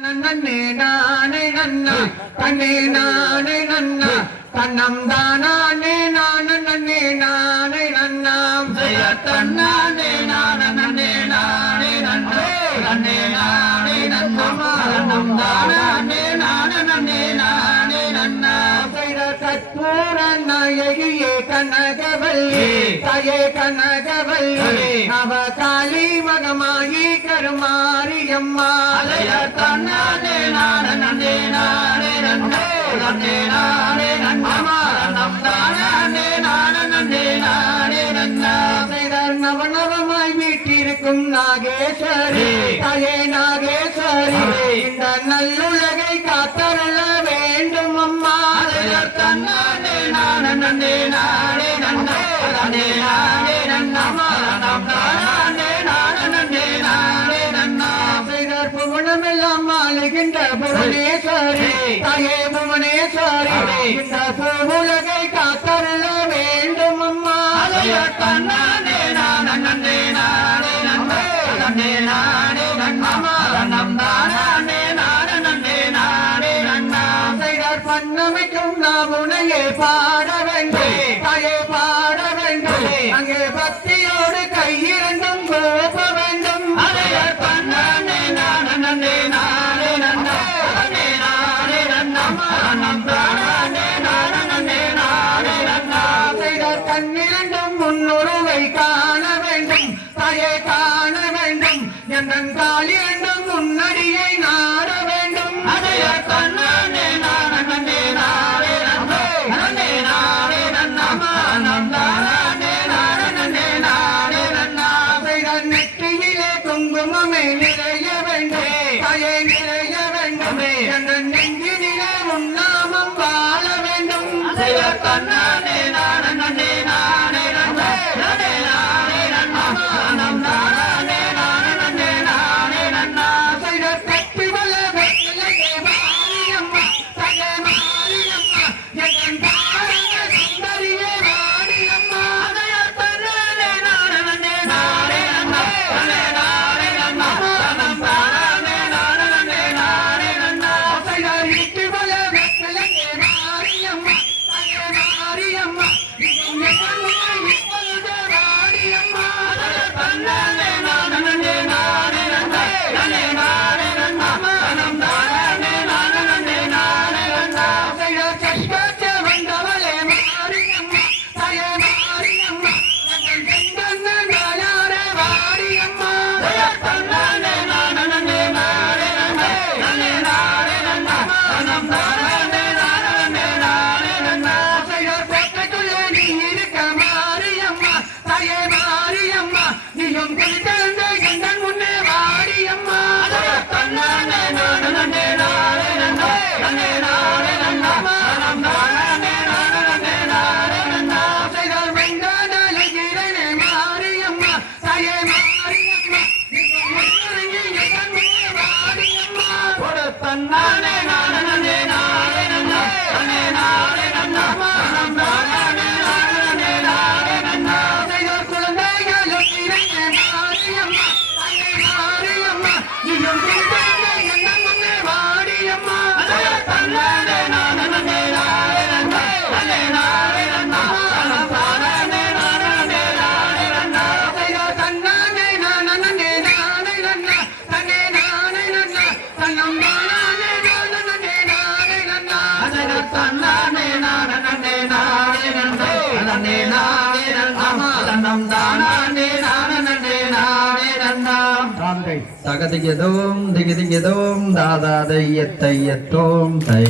நன்னே நானே நன்னா கண்ணே நானே நன்னா கண்ணம் தானே நான நன்னே நானே நன்னாம் ஜெய தன்னானே நான நன்னே நானே நன்னே நன்னே நானே நன்னம்மா நன்னம் தானே நான நன்னே நானே நன்னா. கற்பூர நாயகியே கனகவல்லி தாயே கனகவல்லி அவ காளி மகமாயி ஜெய தன்னானே நான நன்னே நானே நன்னே நன்னே நானே நன்னம் தானே நான நன்னே வீட்டிருக்கும் நாகேஸ்வரி தாயே நாகேஸ்வரி இந்த நல்லுலகை காத்தருள வேண்டும் அம்மா. தன்னானே நான நன்னே நானே நன்னே நன்னே நானே நன்னம் தானே நான நன்னே நானே புவனேஸ்வரி தாயே புவனேஸ்வரி. இந்த பூவுலகை காத்தருள வேண்டும் அம்மா. தன்னானே நான நன்னே நானே நன்னே நன்னே நானே நன்னம்மா நன்னம் தானே நான நன்னே நானே நன்னா செய்தார் பண்ணமைக்கும் நாம் உனையே பாட வேண்டும். தாயே பாட வேண்டும். அங்கே பக்தியோடு என் காலிரண்டும் முன்னடியை நாட வேண்டும். அதையர் தன்னானே நானே நன்னே நன்னே நானே நன்னம்மா நன்னம் தானே நான நன்னே நானே நெற்றியிலே குங்குமமே நிறைய வேண்டும் நிறைய வேண்டும் நெஞ்சினிலே வாழ வேண்டும். நானே நன்னே. தகதிகதோம் திகதிகதோம் தாதா தையத்தையத்தோம் தை